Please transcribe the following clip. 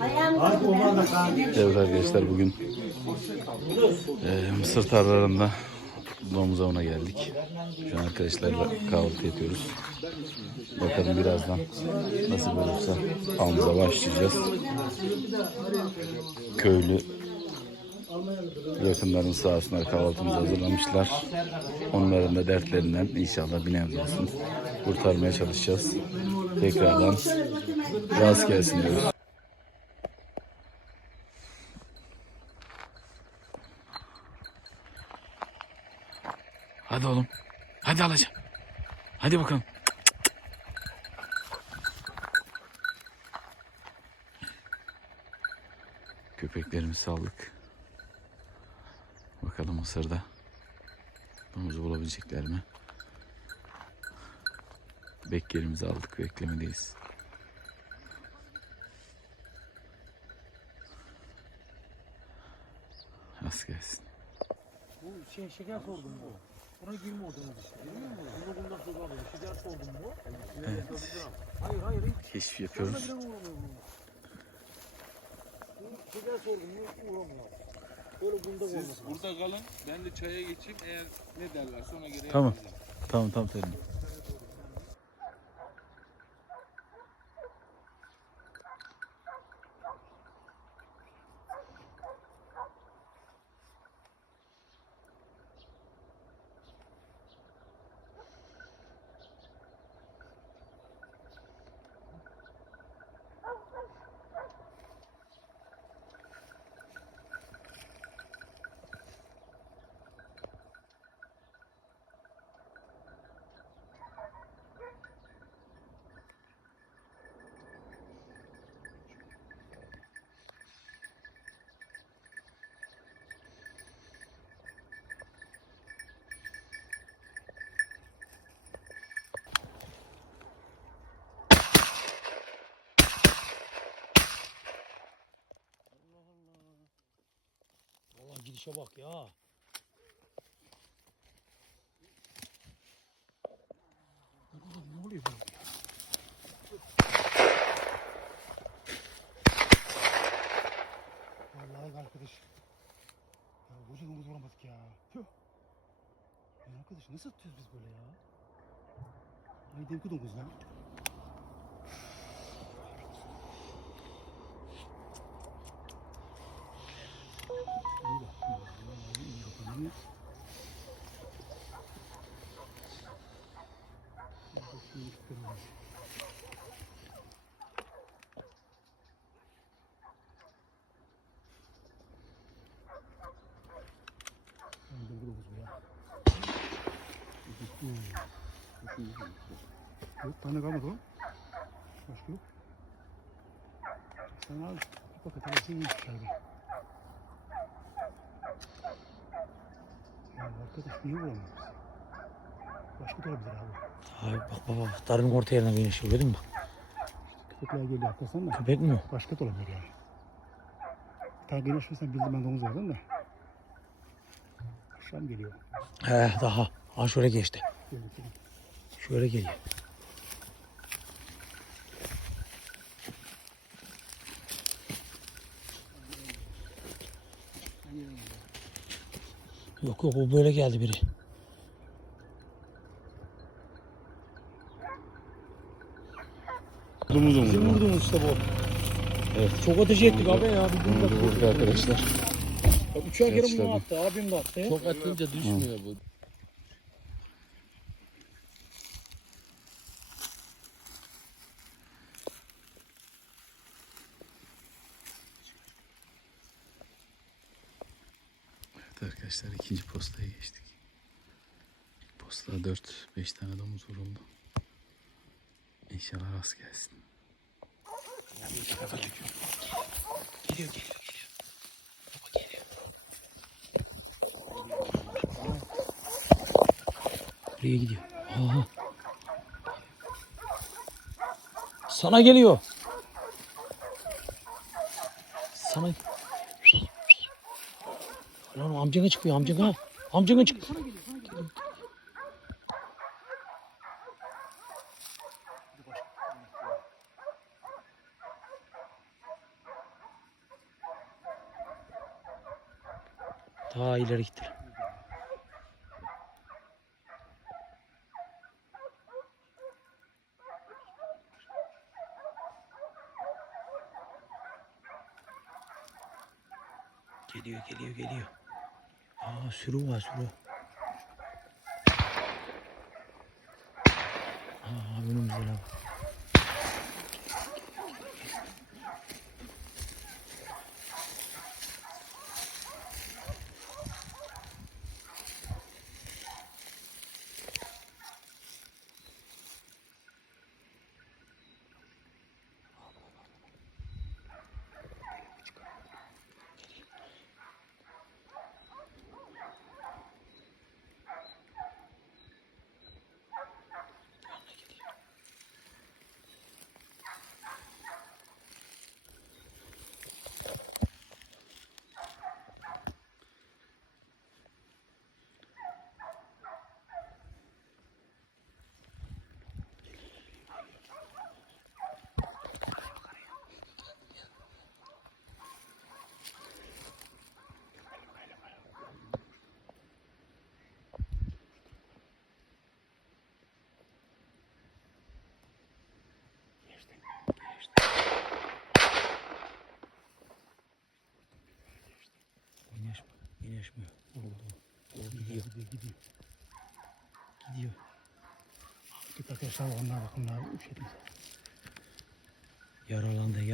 Ayağım Evet arkadaşlar bugün eee, mısır tarlalarında domuz avına geldik. Şu an arkadaşlarla kahvaltı yapıyoruz. Bakalım birazdan nasıl olursa avımıza başlayacağız. Köylü yakınların sağ olsunlar kahvaltımızı hazırlamışlar. Onların da dertlerinden inşallah bir nebze olsun kurtarmaya çalışacağız. Tekrardan rast gelsin diyoruz. Hadi oğlum. Hadi alacağım. Hadi bakalım. Köpeklerimizi saldık. Bakalım Mısır'da domuzu bulabilecekler mi? Beklerimizi aldık. Beklemedeyiz. Az gelsin. Bu şey şeker sordum bu. Buna girme ordunuz işte. Musun? Bunu bundan sonra alıyor. Şeker sordum bu. Evet. Hayır hayır. Keşif yapıyoruz. Şeker sordum bu uğramıyor. Böyle bunda olmasın. Siz burada kalın. Ben de çaya geçeyim. Eğer ne derlerse ona göre Tamam. yapacağım. Tamam tamam Selim. Gidişe bak ya. Ne oluyor bu? Vallahi arkadaş. Ya koca domuz vuramadık ya. Tüh. Ya arkadaş nasıl atıyoruz biz böyle ya? Ay demki domuz lan. İyi bak. Vallahi iyi kapanıyor. Burada şimdi tutuyoruz. Ay demki domuz bu ya. Yok tane kalmadı o. Başka yok. Sen al. Bir paket alırsın iyi dışarıda. Ya arkadaş niye vuramıyoruz? Başka da olabilir abi. Abi bak baba darın orta yerine güneş gördün mü? Köpekler geliyor atlasan da Köpek mi? başka da olabilir yani. Bir tane geliyor şu sen bildim ben domuz vardım da. Akşam geliyor. He daha. Ha şöyle geçti. Şöyle geliyor. Yok yok o böyle geldi biri. Domuz domuz. Bizim vurduğumuz işte bu. Evet. Çok ateş ettik abi ya. Bir gün arkadaşlar. Üçer kere bunu attı. Abim de attı. Çok atınca düşmüyor bu. Evet arkadaşlar ikinci postaya geçtik. İlk posta 4-5 tane domuz vuruldu. İnşallah rast gelsin. Geliyor geliyor geliyor. Baba geliyor. Buraya gidiyor. Aha. Sana geliyor. Sana. Lan amcana çıkıyor amcana. Amcana çık. Sana. Daha ileri gittiler. Geliyor, geliyor, geliyor. 아 수로와 수로 아 이놈 뭐야 iyileşmiyor. Oldu. Gidiyor. Gidiyor gidiyor. Gidiyor. Git arkadaşlar onlar bak onlar üşüdüm. Yaralandı.